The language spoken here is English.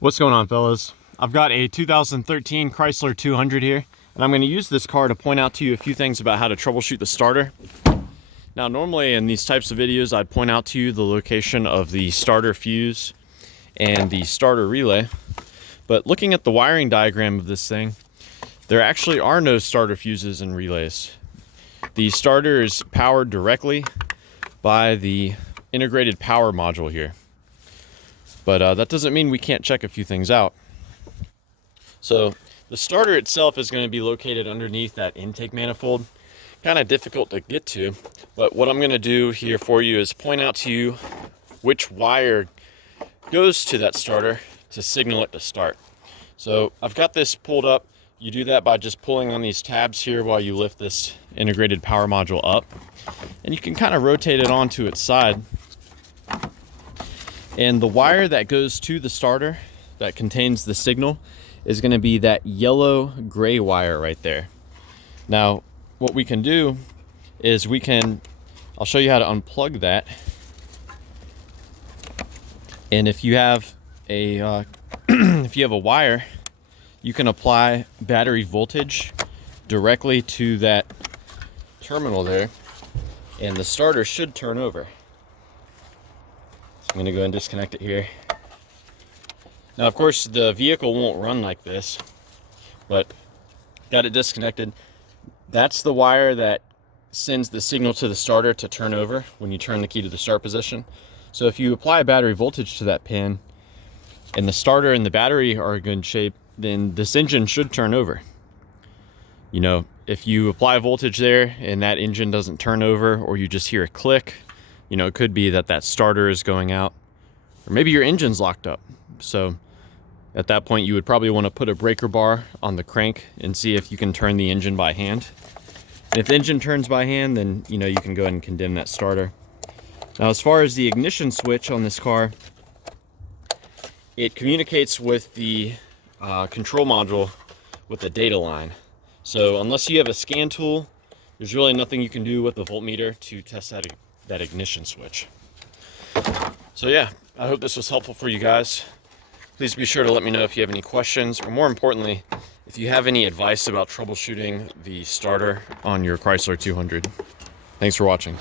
What's going on, fellas? I've got a 2013 Chrysler 200 here, and I'm going to use this car to point out to you a few things about how to troubleshoot the starter. Now, normally in these types of videos, I'd point out to you the location of the starter fuse and the starter relay, but looking at the wiring diagram of this thing, there actually are no starter fuses and relays. The starter is powered directly by the integrated power module here. But that doesn't mean we can't check a few things out. So the starter itself is going to be located underneath that intake manifold. Kind of difficult to get to, but what I'm going to do here for you is point out to you which wire goes to that starter to signal it to start. So I've got this pulled up. You do that by just pulling on these tabs here while you lift this integrated power module up, and you can kind of rotate it onto its side. And the wire that goes to the starter that contains the signal is going to be that yellow gray wire right there. Now, what we can do is I'll show you how to unplug that. And if you have a wire, you can apply battery voltage directly to that terminal there, and the starter should turn over. I'm going to go ahead and disconnect it here. Now, of course, the vehicle won't run like this, but got it disconnected. That's the wire that sends the signal to the starter to turn over when you turn the key to the start position. So if you apply battery voltage to that pin and the starter and the battery are in good shape, then this engine should turn over. You know, if you apply voltage there and that engine doesn't turn over, or you just hear a click, you know, it could be that starter is going out, or maybe your engine's locked up. So at that point, you would probably want to put a breaker bar on the crank and see if you can turn the engine by hand. And if the engine turns by hand, then, you know, you can go ahead and condemn that starter. Now, as far as the ignition switch on this car, it communicates with the control module with the data line. So unless you have a scan tool, there's really nothing you can do with the voltmeter to test that ignition switch. So yeah, I hope this was helpful for you guys. Please be sure to let me know if you have any questions, or more importantly, if you have any advice about troubleshooting the starter on your Chrysler 200. Thanks for watching.